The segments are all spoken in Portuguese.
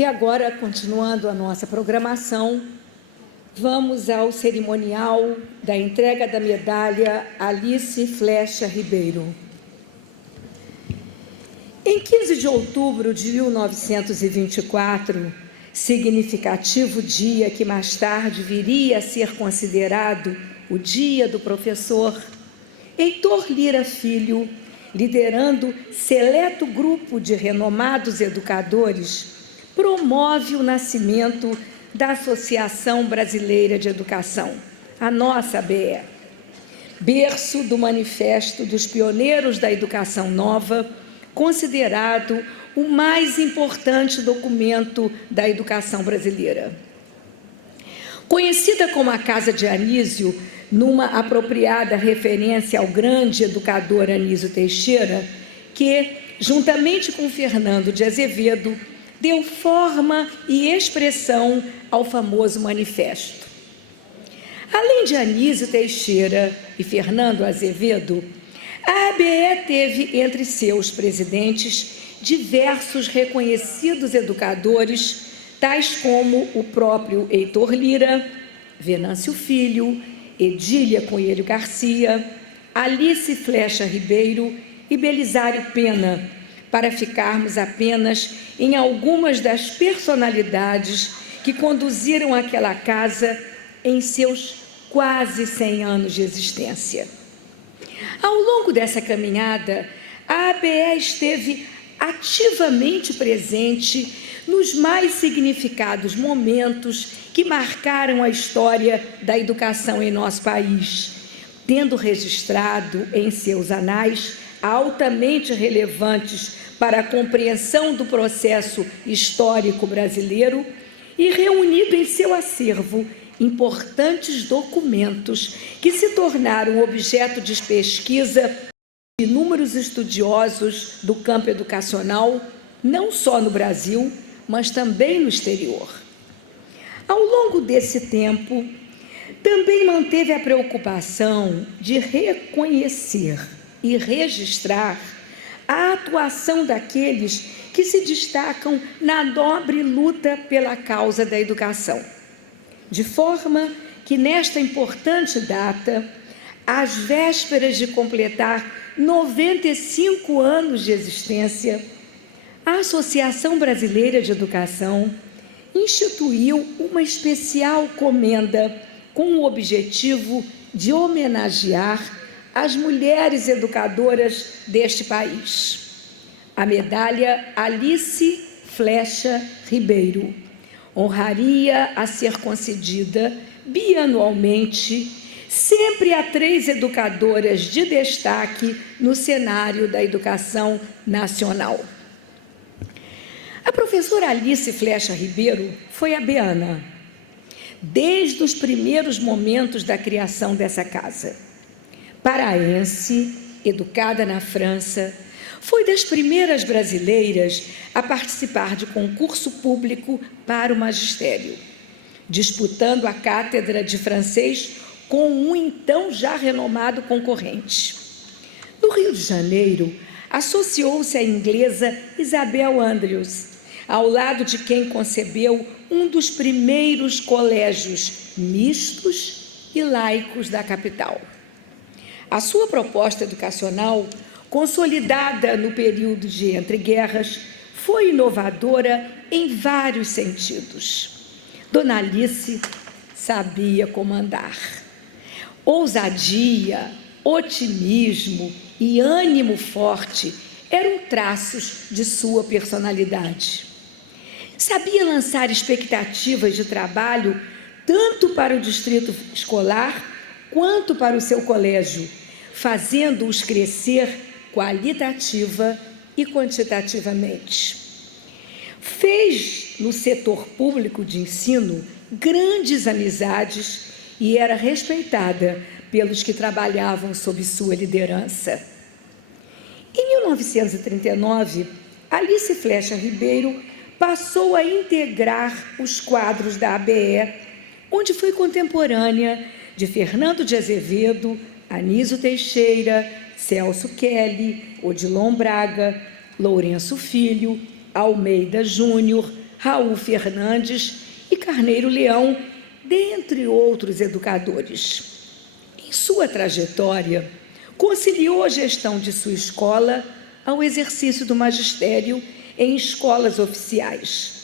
E agora, continuando a nossa programação, vamos ao cerimonial da entrega da medalha Alice Flecha Ribeiro. Em 15 de outubro de 1924, significativo dia que mais tarde viria a ser considerado o Dia do Professor, Heitor Lira Filho, liderando seleto grupo de renomados educadores, promove o nascimento da Associação Brasileira de Educação, a nossa ABE, berço do Manifesto dos Pioneiros da Educação Nova, considerado o mais importante documento da educação brasileira. Conhecida como a Casa de Anísio, numa apropriada referência ao grande educador Anísio Teixeira, que, juntamente com Fernando de Azevedo, deu forma e expressão ao famoso manifesto. Além de Anísio Teixeira e Fernando Azevedo, a ABE teve entre seus presidentes diversos reconhecidos educadores, tais como o próprio Heitor Lira, Venâncio Filho, Edília Coelho Garcia, Alice Flecha Ribeiro e Belisário Pena, para ficarmos apenas em algumas das personalidades que conduziram aquela casa em seus quase 100 anos de existência. Ao longo dessa caminhada, a ABE esteve ativamente presente nos mais significados momentos que marcaram a história da educação em nosso país, tendo registrado em seus anais altamente relevantes para a compreensão do processo histórico brasileiro e reunido em seu acervo importantes documentos que se tornaram objeto de pesquisa de inúmeros estudiosos do campo educacional, não só no Brasil, mas também no exterior. Ao longo desse tempo, também manteve a preocupação de reconhecer e registrar a atuação daqueles que se destacam na nobre luta pela causa da educação, de forma que nesta importante data, às vésperas de completar 95 anos de existência, a Associação Brasileira de Educação instituiu uma especial comenda com o objetivo de homenagear as mulheres educadoras deste país. A medalha Alice Flecha Ribeiro honraria a ser concedida bianualmente sempre a 3 educadoras de destaque no cenário da educação nacional. A professora Alice Flecha Ribeiro foi abeana desde os primeiros momentos da criação dessa casa. Paraense, educada na França, foi das primeiras brasileiras a participar de concurso público para o magistério, disputando a cátedra de francês com um então já renomado concorrente. No Rio de Janeiro, associou-se à inglesa Isabel Andrews, ao lado de quem concebeu um dos primeiros colégios mistos e laicos da capital. A sua proposta educacional, consolidada no período de entreguerras, foi inovadora em vários sentidos. Dona Alice sabia comandar. Ousadia, otimismo e ânimo forte eram traços de sua personalidade. Sabia lançar expectativas de trabalho tanto para o distrito escolar quanto para o seu colégio, fazendo-os crescer qualitativa e quantitativamente. Fez no setor público de ensino grandes amizades e era respeitada pelos que trabalhavam sob sua liderança. Em 1939, Alice Flecha Ribeiro passou a integrar os quadros da ABE, onde foi contemporânea de Fernando de Azevedo, Anísio Teixeira, Celso Kelly, Odilon Braga, Lourenço Filho, Almeida Júnior, Raul Fernandes e Carneiro Leão, dentre outros educadores. Em sua trajetória, conciliou a gestão de sua escola ao exercício do magistério em escolas oficiais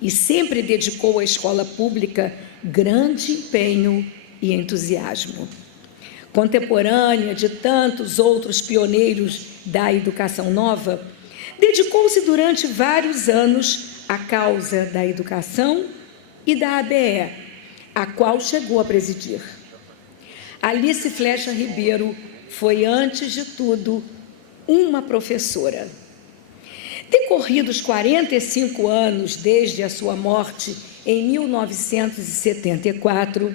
e sempre dedicou à escola pública grande empenho e entusiasmo. Contemporânea de tantos outros pioneiros da educação nova, dedicou-se durante vários anos à causa da educação e da ABE, a qual chegou a presidir. Alice Flecha Ribeiro foi, antes de tudo, uma professora. Decorridos 45 anos desde a sua morte em 1974,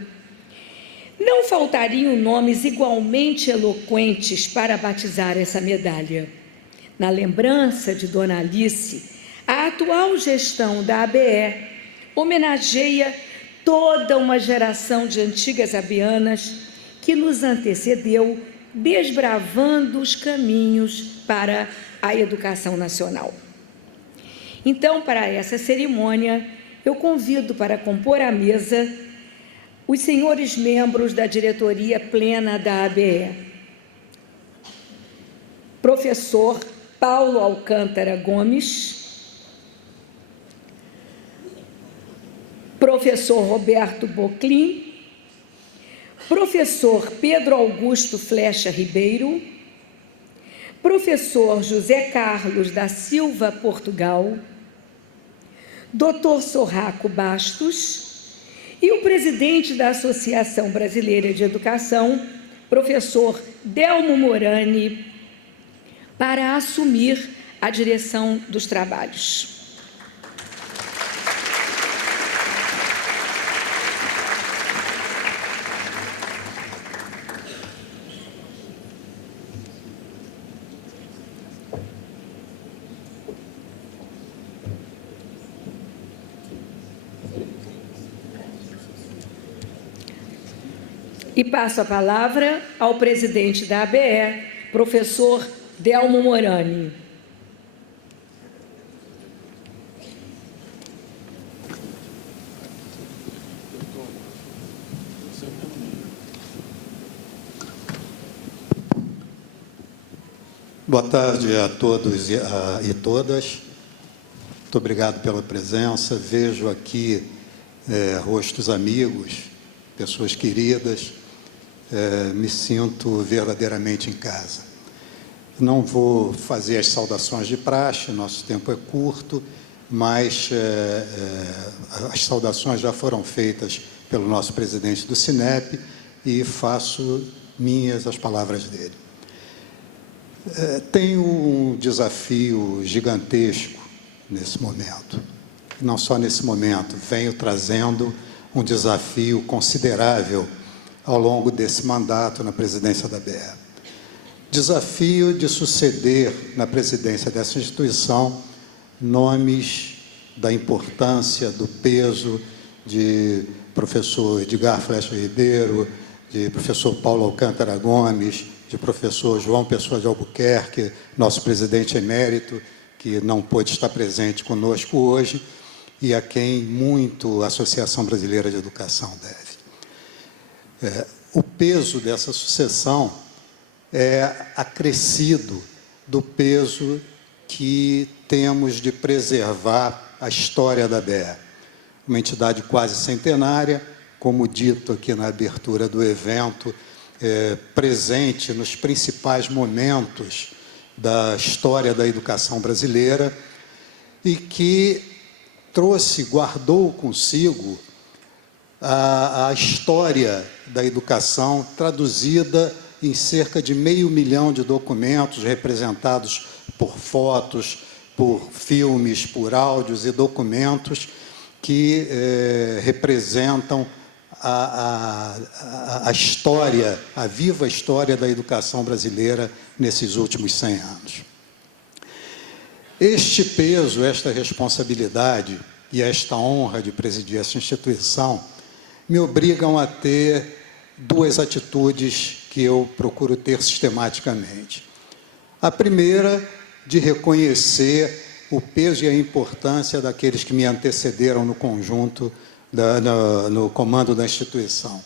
não faltariam nomes igualmente eloquentes para batizar essa medalha. Na lembrança de Dona Alice, a atual gestão da ABE homenageia toda uma geração de antigas abianas que nos antecedeu, desbravando os caminhos para a educação nacional. Então, para essa cerimônia, eu convido para compor a mesa os senhores membros da diretoria plena da ABE. Professor Paulo Alcântara Gomes, professor Roberto Boclin, professor Pedro Augusto Flecha Ribeiro, professor José Carlos da Silva Portugal, doutor Sorraco Bastos e o presidente da Associação Brasileira de Educação, professor Delmo Morani, para assumir a direção dos trabalhos. E passo a palavra ao presidente da ABE, professor Delmo Morani. Boa tarde a todos e todas. Muito obrigado pela presença. Vejo aqui rostos amigos, pessoas queridas. Me sinto verdadeiramente em casa. Não vou fazer as saudações de praxe, nosso tempo é curto, mas as saudações já foram feitas pelo nosso presidente do Cinep e faço minhas as palavras dele. Tenho um desafio gigantesco nesse momento. Não só nesse momento, venho trazendo um desafio considerável ao longo desse mandato na presidência da ABE. Desafio de suceder na presidência dessa instituição nomes da importância, do peso de professor Edgar Flecha Ribeiro, de professor Paulo Alcântara Gomes, de professor João Pessoa de Albuquerque, nosso presidente emérito, que não pôde estar presente conosco hoje, e a quem muito a Associação Brasileira de Educação deve. O peso dessa sucessão é acrescido do peso que temos de preservar a história da ABE. Uma entidade quase centenária, como dito aqui na abertura do evento, presente nos principais momentos da história da educação brasileira e que guardou consigo a história da educação traduzida em cerca de 500 mil de documentos representados por fotos, por filmes, por áudios e documentos que representam a história, a viva história da educação brasileira nesses últimos 100 anos. Este peso, esta responsabilidade e esta honra de presidir essa instituição me obrigam a ter duas atitudes que eu procuro ter sistematicamente. A primeira, de reconhecer o peso e a importância daqueles que me antecederam no conjunto, no comando da instituição.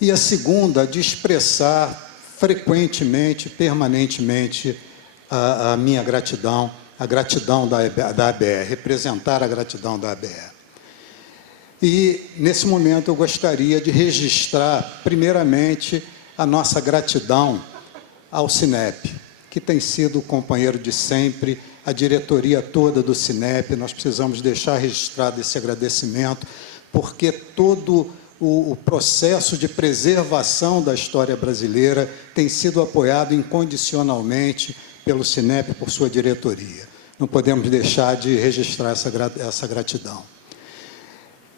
E a segunda, de expressar frequentemente, permanentemente, a minha gratidão, a gratidão da ABE, representar a gratidão da ABE. E, nesse momento, eu gostaria de registrar, primeiramente, a nossa gratidão ao Cinep, que tem sido o companheiro de sempre, a diretoria toda do Cinep. Nós precisamos deixar registrado esse agradecimento, porque todo o processo de preservação da história brasileira tem sido apoiado incondicionalmente pelo Cinep, por sua diretoria. Não podemos deixar de registrar essa gratidão.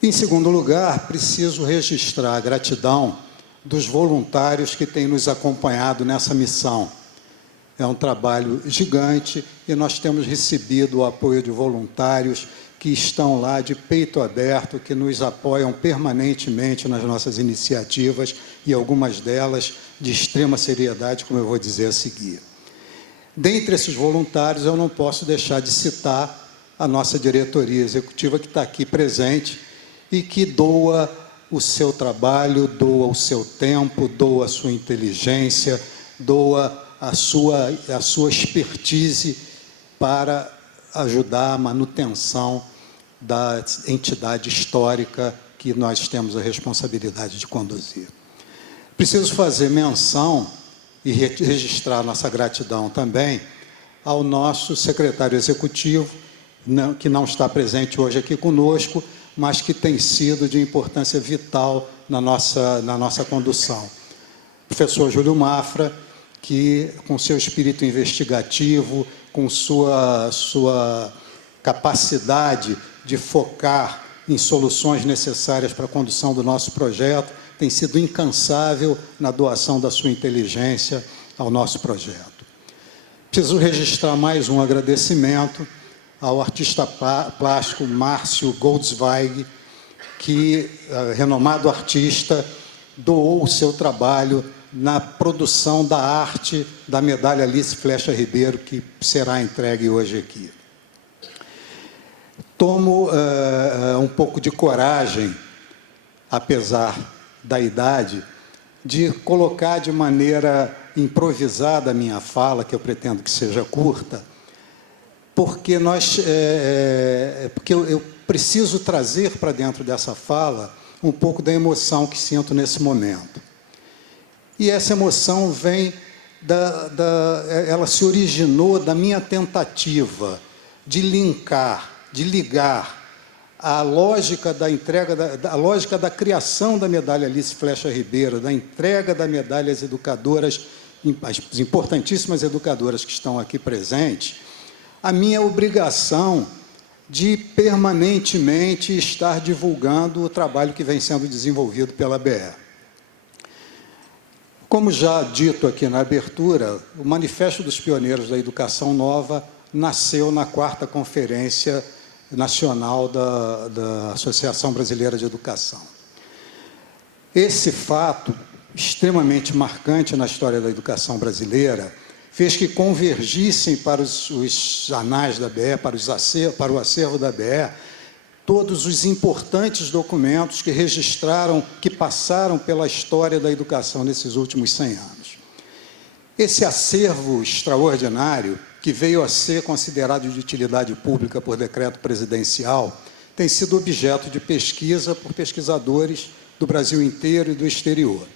Em segundo lugar, preciso registrar a gratidão dos voluntários que têm nos acompanhado nessa missão. É um trabalho gigante e nós temos recebido o apoio de voluntários que estão lá de peito aberto, que nos apoiam permanentemente nas nossas iniciativas e algumas delas de extrema seriedade, como eu vou dizer a seguir. Dentre esses voluntários, eu não posso deixar de citar a nossa diretoria executiva, que está aqui presente e que doa o seu trabalho, doa o seu tempo, doa a sua inteligência, doa a sua expertise para ajudar a manutenção da entidade histórica que nós temos a responsabilidade de conduzir. Preciso fazer menção e registrar nossa gratidão também ao nosso secretário executivo, que não está presente hoje aqui conosco, mas que tem sido de importância vital na nossa condução. Professor Júlio Mafra, que, com seu espírito investigativo, com sua capacidade de focar em soluções necessárias para a condução do nosso projeto, tem sido incansável na doação da sua inteligência ao nosso projeto. Preciso registrar mais um agradecimento ao artista plástico Márcio Goldzweig, que, renomado artista, doou o seu trabalho na produção da arte da medalha Alice Flecha Ribeiro, que será entregue hoje aqui. Tomo um pouco de coragem, apesar da idade, de colocar de maneira improvisada a minha fala, que eu pretendo que seja curta, porque eu preciso trazer para dentro dessa fala um pouco da emoção que sinto nesse momento. E essa emoção vem ela se originou da minha tentativa de ligar a lógica da entrega, a lógica da criação da medalha Alice Flecha Ribeiro, da entrega da medalha às educadoras, as importantíssimas educadoras que estão aqui presentes, a minha obrigação de permanentemente estar divulgando o trabalho que vem sendo desenvolvido pela ABE. Como já dito aqui na abertura, o Manifesto dos Pioneiros da Educação Nova nasceu na 4ª Conferência Nacional da Associação Brasileira de Educação. Esse fato, extremamente marcante na história da educação brasileira, fez que convergissem para os anais da ABE, para o acervo da ABE, todos os importantes documentos que registraram, que passaram pela história da educação nesses últimos 100 anos. Esse acervo extraordinário, que veio a ser considerado de utilidade pública por decreto presidencial, tem sido objeto de pesquisa por pesquisadores do Brasil inteiro e do exterior.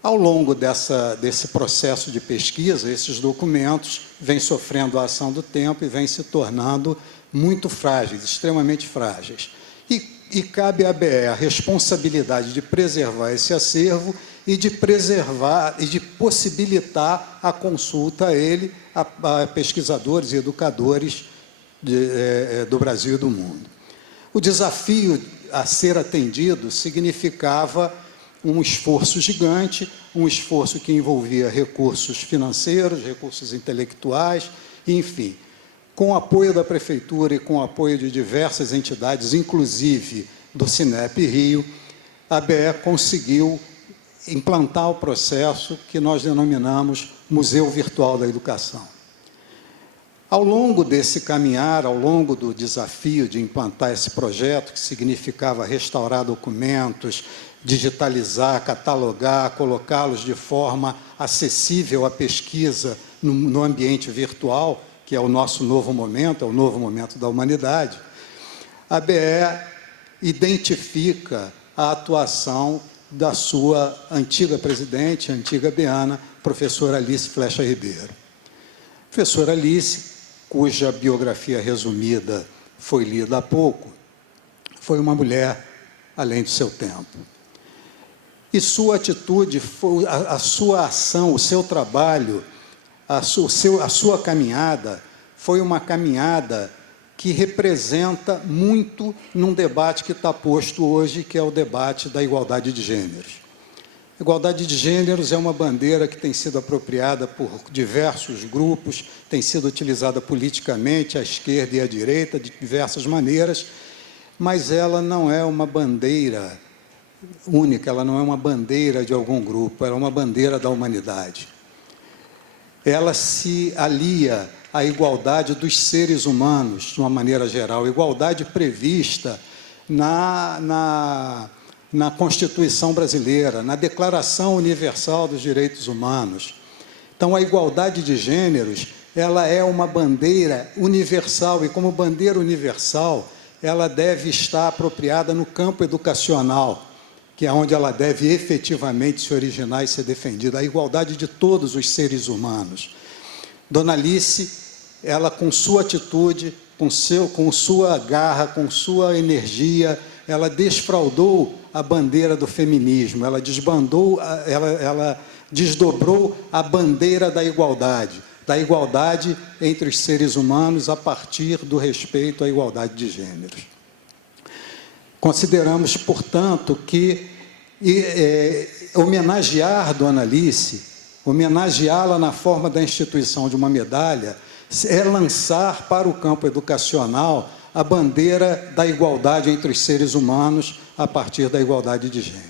Ao longo desse processo de pesquisa, esses documentos vêm sofrendo a ação do tempo e vêm se tornando muito frágeis, extremamente frágeis. E cabe à ABE a responsabilidade de preservar esse acervo e de possibilitar a consulta a ele, a pesquisadores e educadores do Brasil e do mundo. O desafio a ser atendido significava um esforço gigante, um esforço que envolvia recursos financeiros, recursos intelectuais, enfim. Com o apoio da Prefeitura e com o apoio de diversas entidades, inclusive do Cinep Rio, a ABE conseguiu implantar o processo que nós denominamos Museu Virtual da Educação. Ao longo desse caminhar, ao longo do desafio de implantar esse projeto, que significava restaurar documentos, digitalizar, catalogar, colocá-los de forma acessível à pesquisa no ambiente virtual, que é o nosso novo momento, é o novo momento da humanidade, a BE identifica a atuação da sua antiga presidente, antiga beana, professora Alice Flecha Ribeiro. Professora Alice, cuja biografia resumida foi lida há pouco, foi uma mulher além do seu tempo. E sua atitude, a sua ação, o seu trabalho, a sua caminhada, foi uma caminhada que representa muito num debate que está posto hoje, que é o debate da igualdade de gêneros. A igualdade de gêneros é uma bandeira que tem sido apropriada por diversos grupos, tem sido utilizada politicamente, à esquerda e à direita, de diversas maneiras, mas ela não é uma bandeira única, ela não é uma bandeira de algum grupo, ela é uma bandeira da humanidade. Ela se alia à igualdade dos seres humanos, de uma maneira geral, igualdade prevista na Constituição brasileira, na Declaração Universal dos Direitos Humanos. Então, a igualdade de gêneros, ela é uma bandeira universal, e como bandeira universal, ela deve estar apropriada no campo educacional, que é onde ela deve efetivamente se originar e ser defendida, a igualdade de todos os seres humanos. Dona Alice, ela com sua atitude, com sua garra, com sua energia, ela desfraldou a bandeira do feminismo, ela desdobrou a bandeira da igualdade entre os seres humanos a partir do respeito à igualdade de gêneros. Consideramos, portanto, que homenagear Dona Alice, homenageá-la na forma da instituição de uma medalha, é lançar para o campo educacional a bandeira da igualdade entre os seres humanos a partir da igualdade de gênero.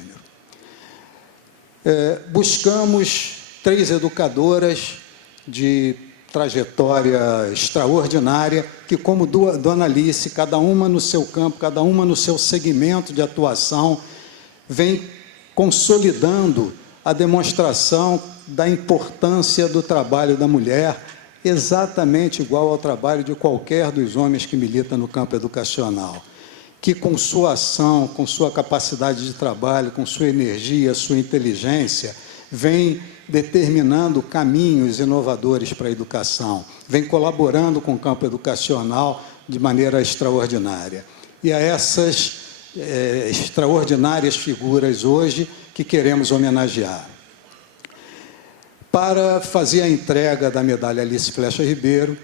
Buscamos 3 educadoras de trajetória extraordinária, que, como Dona Alice, cada uma no seu campo, cada uma no seu segmento de atuação, vem consolidando a demonstração da importância do trabalho da mulher, exatamente igual ao trabalho de qualquer dos homens que milita no campo educacional, que com sua ação, com sua capacidade de trabalho, com sua energia, sua inteligência, vem determinando caminhos inovadores para a educação, vem colaborando com o campo educacional de maneira extraordinária. E a essas extraordinárias figuras hoje que queremos homenagear. Para fazer a entrega da medalha Alice Flecha Ribeiro,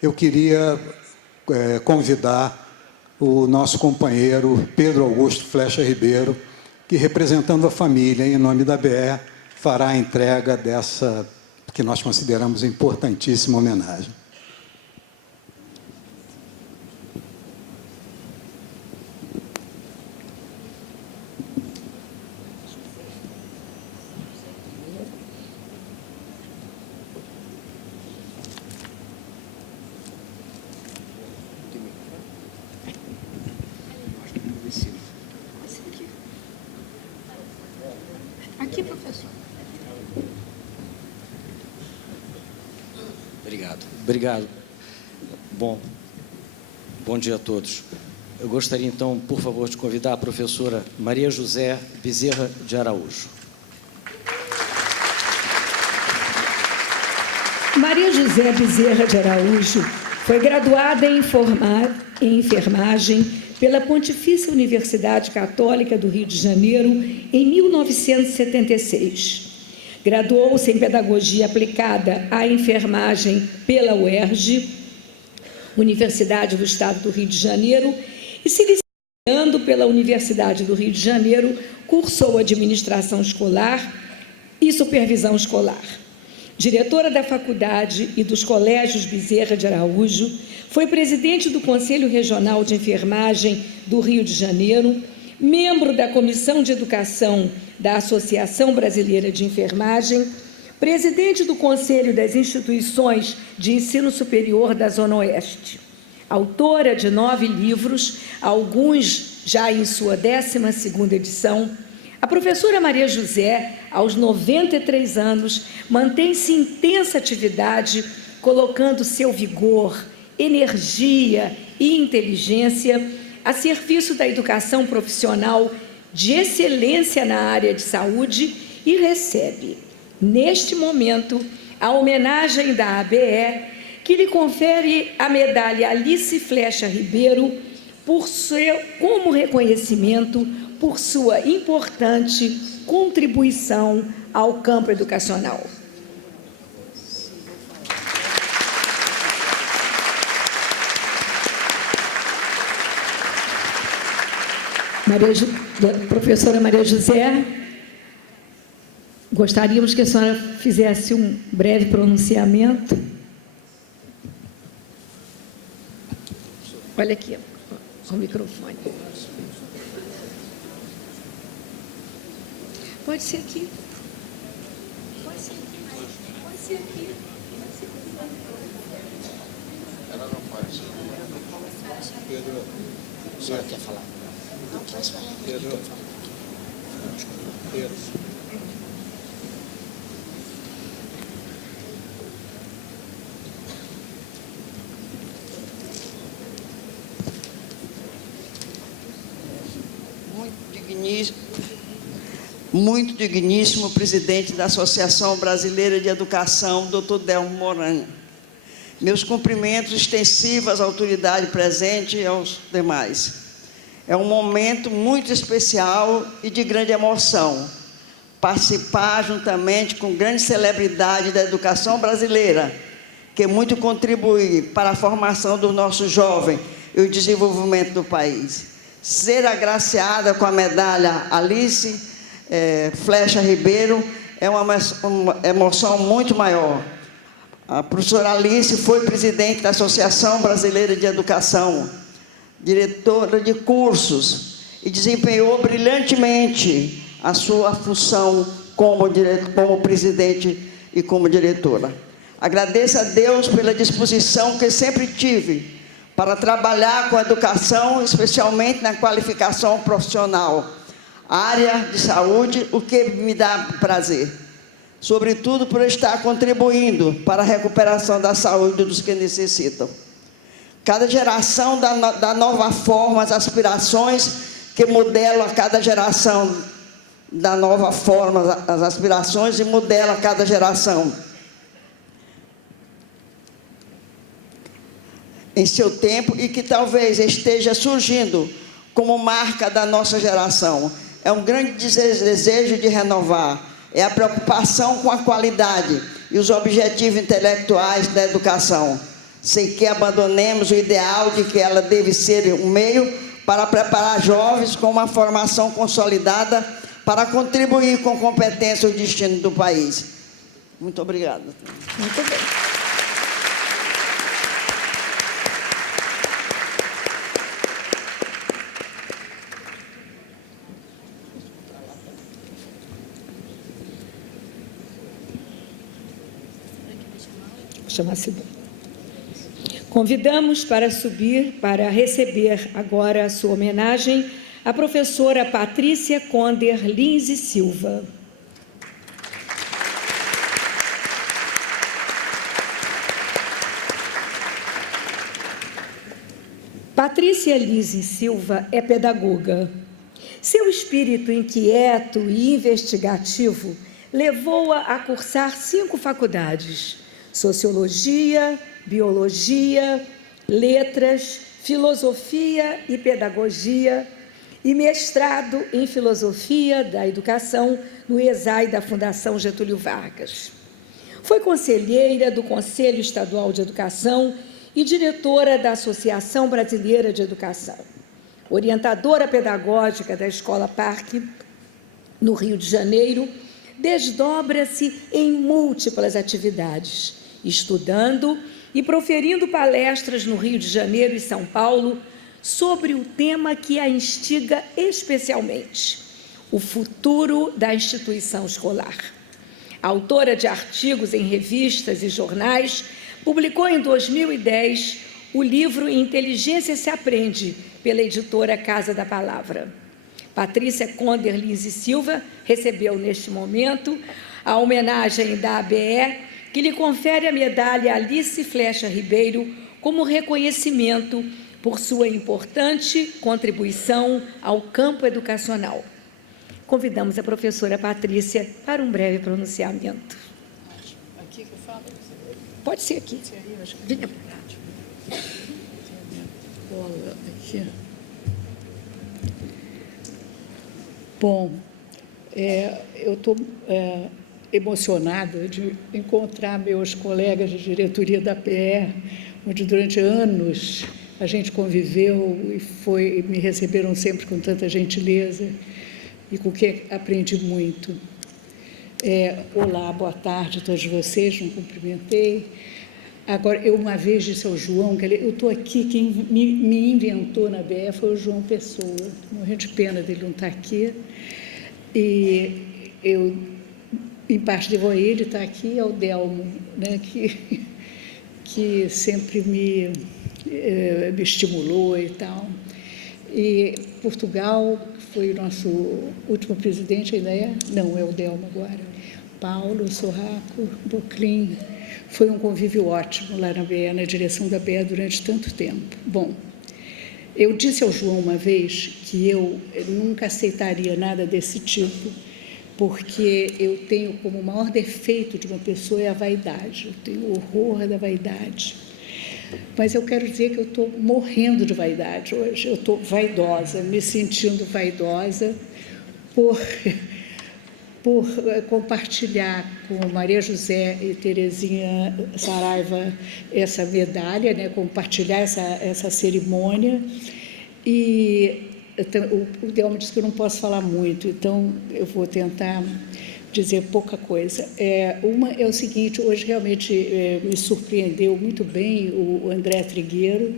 eu queria convidar o nosso companheiro Pedro Augusto Flecha Ribeiro, que, representando a família, em nome da BE, fará a entrega dessa, que nós consideramos importantíssima homenagem. Aqui, professor. Obrigado. Bom dia a todos. Eu gostaria, então, por favor, de convidar a professora Maria José Bezerra de Araújo. Maria José Bezerra de Araújo foi graduada em enfermagem pela Pontifícia Universidade Católica do Rio de Janeiro em 1976. Graduou-se em Pedagogia Aplicada à Enfermagem pela UERJ, Universidade do Estado do Rio de Janeiro, e se licenciando pela Universidade do Rio de Janeiro, cursou Administração Escolar e Supervisão Escolar. Diretora da Faculdade e dos Colégios Bezerra de Araújo, foi presidente do Conselho Regional de Enfermagem do Rio de Janeiro, membro da Comissão de Educação da Associação Brasileira de Enfermagem, presidente do Conselho das Instituições de Ensino Superior da Zona Oeste, autora de 9 livros, alguns já em sua 12ª edição, a professora Maria José, aos 93 anos, mantém-se em intensa atividade, colocando seu vigor, energia e inteligência a serviço da educação profissional de excelência na área de saúde e recebe, neste momento, a homenagem da ABE, que lhe confere a medalha Alice Flecha Ribeiro como reconhecimento por sua importante contribuição ao campo educacional. Professora Maria José, gostaríamos que a senhora fizesse um breve pronunciamento. Olha aqui, o microfone. Pode ser aqui. Pode ser aqui. Pode ser aqui. Ela não faz. Pedro, a senhora quer falar? Não, pode falar. Pedro. Pedro. Muito digníssimo presidente da Associação Brasileira de Educação, Dr. Delmo Moran. Meus cumprimentos extensivos às autoridades presentes e aos demais. É um momento muito especial e de grande emoção participar juntamente com grande celebridade da educação brasileira, que muito contribui para a formação dos nossos jovens e o desenvolvimento do país. Ser agraciada com a medalha Alice Flecha Ribeiro é uma emoção muito maior. A professora Alice foi presidente da Associação Brasileira de Educação, diretora de cursos e desempenhou brilhantemente a sua função como presidente e como diretora. Agradeço a Deus pela disposição que sempre tive para trabalhar com a educação, especialmente na qualificação profissional, área de saúde, o que me dá prazer, sobretudo por estar contribuindo para a recuperação da saúde dos que necessitam. Cada geração dá nova forma às aspirações que modelam a cada geração, dá nova forma às aspirações e modela a cada geração. Em seu tempo e que talvez esteja surgindo como marca da nossa geração. É um grande desejo de renovar, é a preocupação com a qualidade e os objetivos intelectuais da educação, sem que abandonemos o ideal de que ela deve ser um meio para preparar jovens com uma formação consolidada para contribuir com competência ao destino do país. Muito obrigada. Muito bem. Convidamos para subir, para receber agora a sua homenagem, a professora Patrícia Conder Lins e Silva. Patrícia Lins e Silva é pedagoga. Seu espírito inquieto e investigativo levou-a a cursar 5 faculdades: Sociologia, Biologia, Letras, Filosofia e Pedagogia, e mestrado em Filosofia da Educação no ESAI da Fundação Getúlio Vargas. Foi conselheira do Conselho Estadual de Educação e diretora da Associação Brasileira de Educação. Orientadora pedagógica da Escola Parque, no Rio de Janeiro, desdobra-se em múltiplas atividades, estudando e proferindo palestras no Rio de Janeiro e São Paulo sobre o tema que a instiga especialmente: o futuro da instituição escolar. Autora de artigos em revistas e jornais, publicou em 2010 o livro Inteligência se Aprende, pela editora Casa da Palavra. Patrícia Conder Lins e Silva recebeu, neste momento, a homenagem da ABE, que lhe confere a medalha Alice Flecha Ribeiro como reconhecimento por sua importante contribuição ao campo educacional. Convidamos a professora Patrícia para um breve pronunciamento. Aqui que eu falo? Pode ser aqui. Venha. Bola aqui. Bom, eu estou emocionada de encontrar meus colegas de diretoria da PE, onde durante anos a gente conviveu e me receberam sempre com tanta gentileza e com que aprendi muito. Olá, boa tarde a todos vocês, não cumprimentei. Agora, eu uma vez disse ao João, que eu estou aqui, quem me inventou na BE foi o João Pessoa, morrendo de pena dele não estar aqui, e eu, em parte, devo a ele estar aqui, ao Delmo, né, que sempre me estimulou e tal. E Portugal foi o nosso último presidente, ainda é? Não, é o Delmo agora. Paulo, Sorraco, Boclin. Foi um convívio ótimo lá na BE, na direção da BE, durante tanto tempo. Bom, eu disse ao João uma vez que eu nunca aceitaria nada desse tipo, porque eu tenho como o maior defeito de uma pessoa é a vaidade. Eu tenho horror da vaidade. Mas eu quero dizer que eu estou morrendo de vaidade hoje. Eu estou vaidosa, me sentindo vaidosa por compartilhar com Maria José e Terezinha Saraiva essa medalha, né, compartilhar essa cerimônia. E o Delmo disse que eu não posso falar muito, então eu vou tentar dizer pouca coisa. Uma é o seguinte, hoje realmente me surpreendeu muito bem o André Trigueiro.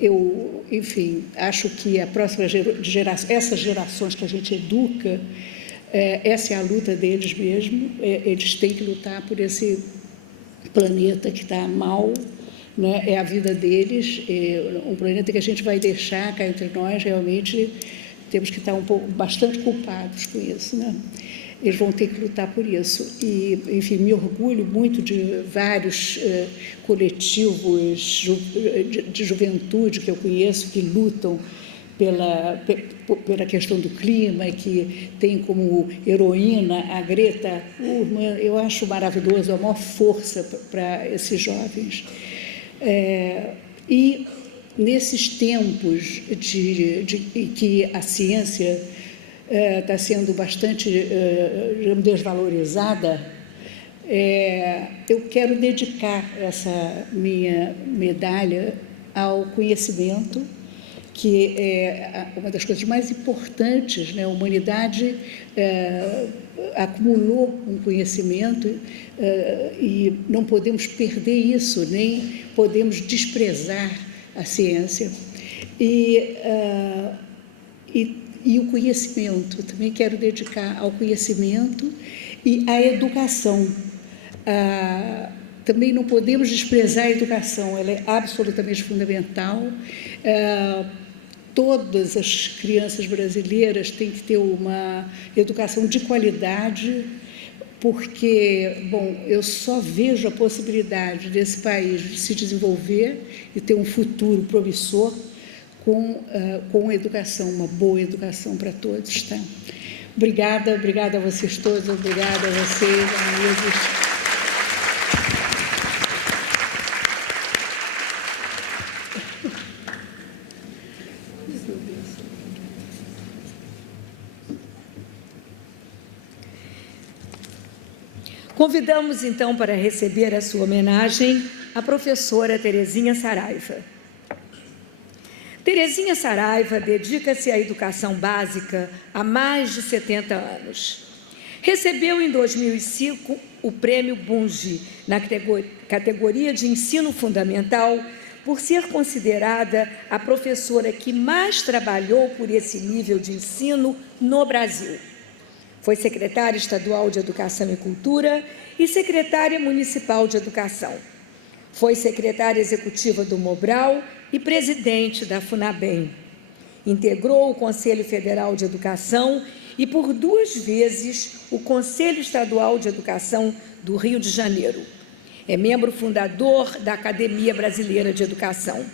Eu, enfim, acho que a próxima geração, essas gerações que a gente educa, essa é a luta deles mesmo, eles têm que lutar por esse planeta que está mal, né? É a vida deles, um planeta que a gente vai deixar cá entre nós, realmente temos que estar bastante culpados com isso, né? Eles vão ter que lutar por isso. E, enfim, me orgulho muito de vários coletivos de juventude que eu conheço, que lutam pela questão do clima, que tem como heroína a Greta Thunberg. Eu acho maravilhoso, a maior força para esses jovens. E nesses tempos em que a ciência está sendo bastante desvalorizada, eu quero dedicar essa minha medalha ao conhecimento, que é uma das coisas mais importantes, né? A humanidade acumulou um conhecimento e não podemos perder isso, nem podemos desprezar a ciência. E o conhecimento, também quero dedicar ao conhecimento e à educação. Também não podemos desprezar a educação, ela é absolutamente fundamental. Todas as crianças brasileiras têm que ter uma educação de qualidade, porque, bom, eu só vejo a possibilidade desse país de se desenvolver e ter um futuro promissor com educação, uma boa educação para todos, tá? Obrigada a vocês todos, obrigada a vocês, amigos. Convidamos, então, para receber a sua homenagem, a professora Terezinha Saraiva. Terezinha Saraiva dedica-se à educação básica há mais de 70 anos. Recebeu, em 2005, o Prêmio Bunge, na categoria de ensino fundamental, por ser considerada a professora que mais trabalhou por esse nível de ensino no Brasil. Foi secretária estadual de Educação e Cultura e secretária municipal de Educação. Foi secretária executiva do Mobral e presidente da FUNABEM. Integrou o Conselho Federal de Educação e, por 2 vezes, o Conselho Estadual de Educação do Rio de Janeiro. É membro fundador da Academia Brasileira de Educação.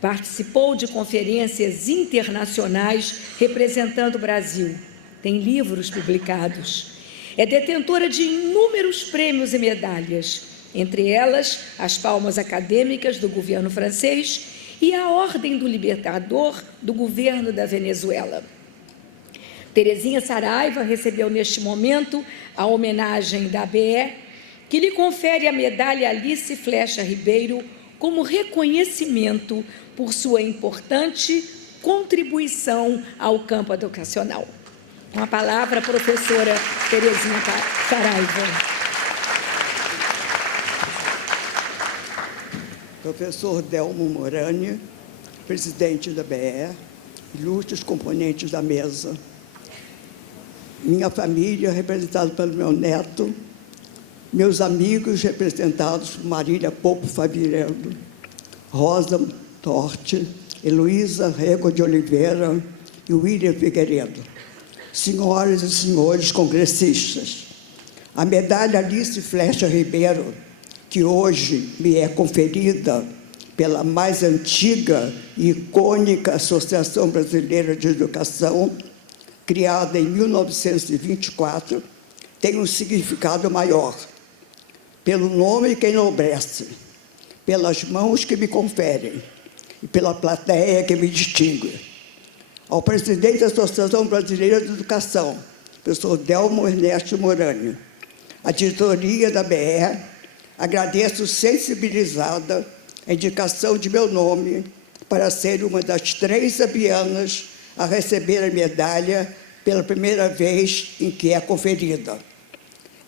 Participou de conferências internacionais representando o Brasil. Tem livros publicados. É detentora de inúmeros prêmios e medalhas, entre elas as palmas acadêmicas do governo francês e a Ordem do Libertador do governo da Venezuela. Terezinha Saraiva recebeu neste momento a homenagem da ABE, que lhe confere a medalha Alice Flecha Ribeiro como reconhecimento por sua importante contribuição ao campo educacional. Com a palavra, a professora Terezinha Saraiva. Professor Delmo Morani, presidente da BE, ilustres componentes da mesa. Minha família, representada pelo meu neto, meus amigos, representados por Marília Popo Fabiano, Rosa Torte, Heloísa Rego de Oliveira e William Figueiredo. Senhoras e senhores congressistas, a medalha Alice Flecha Ribeiro, que hoje me é conferida pela mais antiga e icônica Associação Brasileira de Educação, criada em 1924, tem um significado maior, pelo nome que enobrece, pelas mãos que me conferem e pela plateia que me distingue. Ao presidente da Associação Brasileira de Educação, professor Delmo Ernesto Morani, a diretoria da BE, agradeço sensibilizada a indicação de meu nome para ser uma das 3 sabianas a receber a medalha pela primeira vez em que é conferida.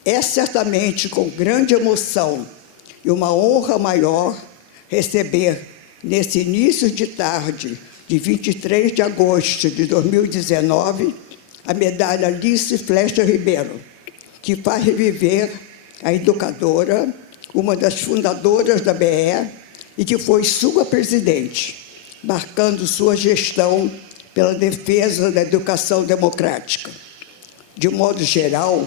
É certamente com grande emoção e uma honra maior receber, nesse início de tarde, de 23 de agosto de 2019, a medalha Alice Flecha Ribeiro, que faz reviver a educadora, uma das fundadoras da BE e que foi sua presidente, marcando sua gestão pela defesa da educação democrática. De modo geral,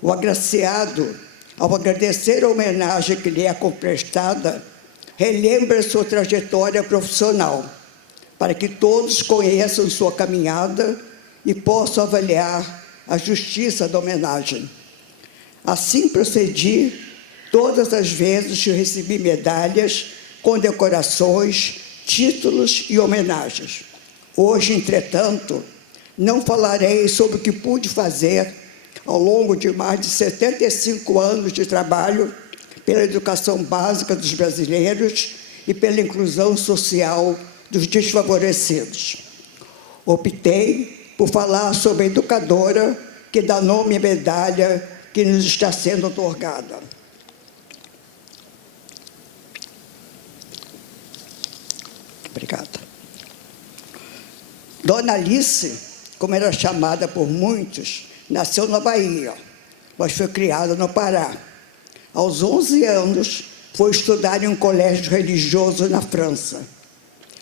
o agraciado, ao agradecer a homenagem que lhe é prestada, relembra sua trajetória profissional, para que todos conheçam sua caminhada e possam avaliar a justiça da homenagem. Assim procedi todas as vezes que recebi medalhas, condecorações, títulos e homenagens. Hoje, entretanto, não falarei sobre o que pude fazer ao longo de mais de 75 anos de trabalho pela educação básica dos brasileiros e pela inclusão social dos desfavorecidos. Optei por falar sobre a educadora que dá nome à medalha que nos está sendo otorgada. Obrigada. Dona Alice, como era chamada por muitos, nasceu na Bahia, mas foi criada no Pará. Aos 11 anos, foi estudar em um colégio religioso na França.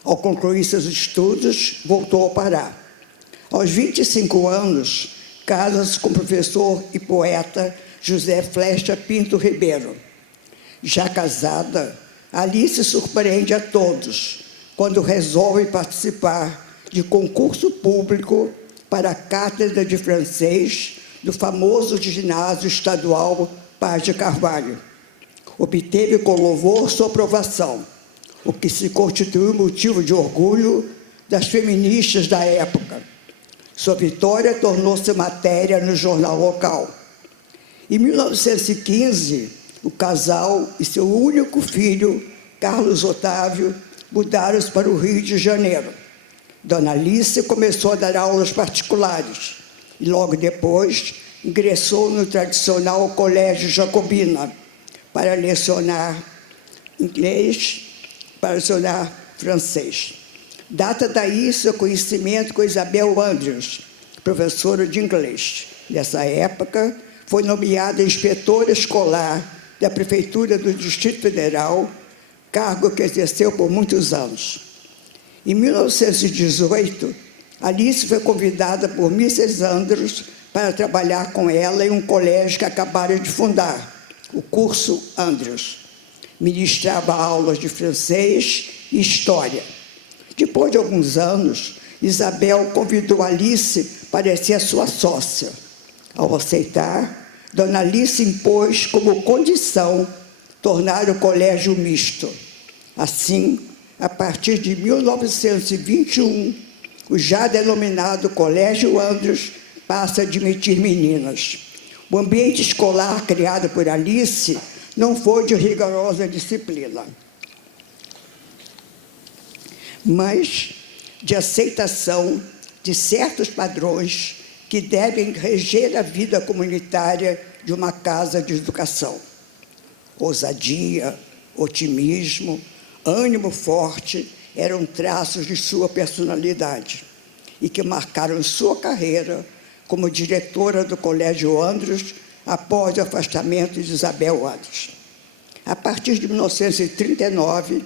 Ao concluir seus estudos, voltou ao Pará. Aos 25 anos, casa-se com o professor e poeta José Flecha Pinto Ribeiro. Já casada, Alice surpreende a todos quando resolve participar de concurso público para a cátedra de francês do famoso ginásio estadual Paz de Carvalho. Obteve com louvor sua aprovação, o que se constituiu motivo de orgulho das feministas da época. Sua vitória tornou-se matéria no jornal local. Em 1915, o casal e seu único filho, Carlos Otávio, mudaram-se para o Rio de Janeiro. Dona Alice começou a dar aulas particulares e, logo depois, ingressou no tradicional Colégio Jacobina para lecionar inglês, para lecionar francês. Data daí seu conhecimento com Isabel Andrews, professora de inglês. Nessa época, foi nomeada inspetora escolar da Prefeitura do Distrito Federal, cargo que exerceu por muitos anos. Em 1918, Alice foi convidada por Mrs. Andrews para trabalhar com ela em um colégio que acabara de fundar, o curso Andrews. Ministrava aulas de francês e história. Depois de alguns anos, Isabel convidou Alice para ser sua sócia. Ao aceitar, Dona Alice impôs como condição tornar o colégio misto. Assim, a partir de 1921, o já denominado Colégio Andrews passa a admitir meninas. O ambiente escolar criado por Alice não foi de rigorosa disciplina, mas de aceitação de certos padrões que devem reger a vida comunitária de uma casa de educação. Ousadia, otimismo, ânimo forte eram traços de sua personalidade e que marcaram sua carreira como diretora do Colégio Andrews após o afastamento de Isabel Andrews. A partir de 1939,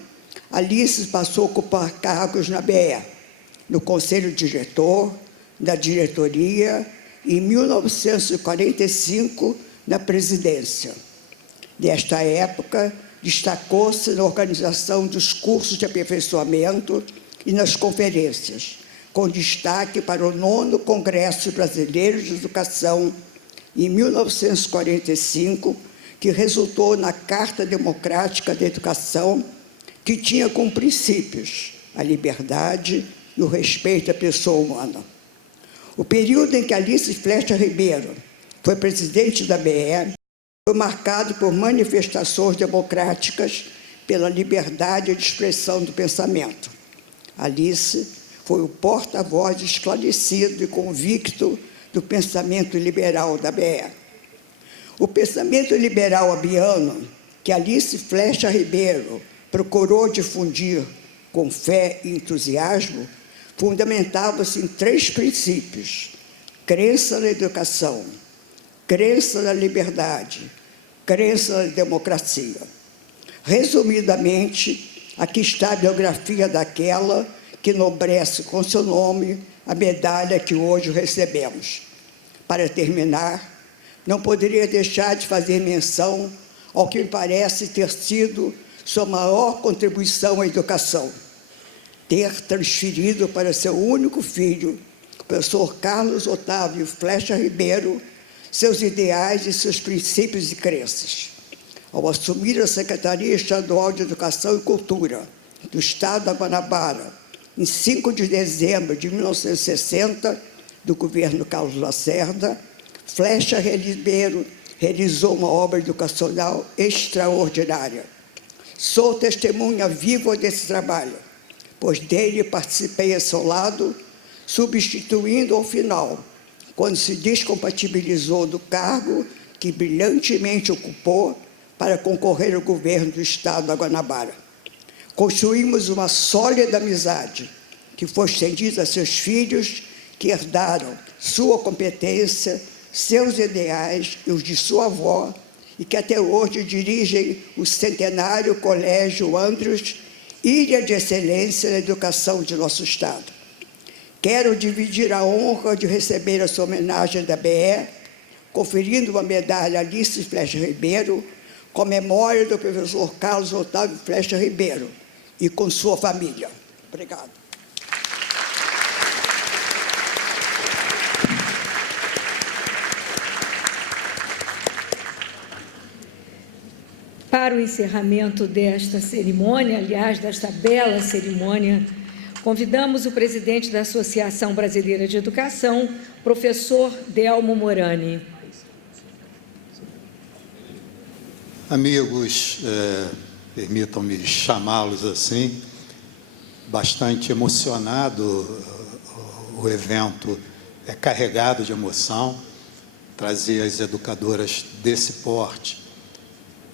Alice passou a ocupar cargos na BE, no Conselho Diretor, na diretoria e, em 1945, na presidência. Nesta época, destacou-se na organização dos cursos de aperfeiçoamento e nas conferências, com destaque para o 9º Congresso Brasileiro de Educação, em 1945, que resultou na Carta Democrática da Educação, que tinha como princípios a liberdade e o respeito à pessoa humana. O período em que Alice Flecha Ribeiro foi presidente da BE foi marcado por manifestações democráticas pela liberdade de expressão do pensamento. Alice foi o porta-voz esclarecido e convicto do pensamento liberal da BE. O pensamento liberal abiano, que Alice Flecha Ribeiro procurou difundir com fé e entusiasmo, fundamentava-se em 3 princípios: crença na educação, crença na liberdade, crença na democracia. Resumidamente, aqui está a biografia daquela que enobrece com seu nome a medalha que hoje recebemos. Para terminar, não poderia deixar de fazer menção ao que me parece ter sido sua maior contribuição à educação: ter transferido para seu único filho, o professor Carlos Otávio Flecha Ribeiro, seus ideais e seus princípios e crenças. Ao assumir a Secretaria Estadual de Educação e Cultura do Estado da Guanabara, em 5 de dezembro de 1960, do governo Carlos Lacerda, Flecha Ribeiro realizou uma obra educacional extraordinária. Sou testemunha viva desse trabalho, pois dele participei a seu lado, substituindo ao final, quando se descompatibilizou do cargo que brilhantemente ocupou para concorrer ao governo do Estado da Guanabara. Construímos uma sólida amizade que foi estendida a seus filhos, que herdaram sua competência, seus ideais e os de sua avó, e que até hoje dirigem o centenário Colégio Andrews, ilha de excelência na educação de nosso Estado. Quero dividir a honra de receber essa homenagem da BE, conferindo uma medalha a Alice Flecha Ribeiro, com memória do professor Carlos Otávio Flecha Ribeiro, e com sua família. Obrigado. Para o encerramento desta cerimônia, aliás, desta bela cerimônia, convidamos o presidente da Associação Brasileira de Educação, professor Delmo Morani. Amigos, permitam-me chamá-los assim, bastante emocionado, o evento é carregado de emoção, trazer as educadoras desse porte,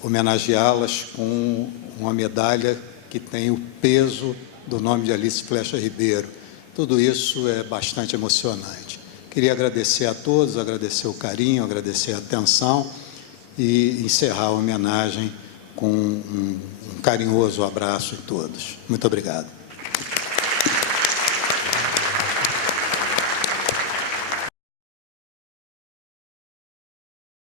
homenageá-las com uma medalha que tem o peso do nome de Alice Flecha Ribeiro. Tudo isso é bastante emocionante. Queria agradecer a todos, agradecer o carinho, agradecer a atenção e encerrar a homenagem com um carinhoso abraço em todos. Muito obrigado.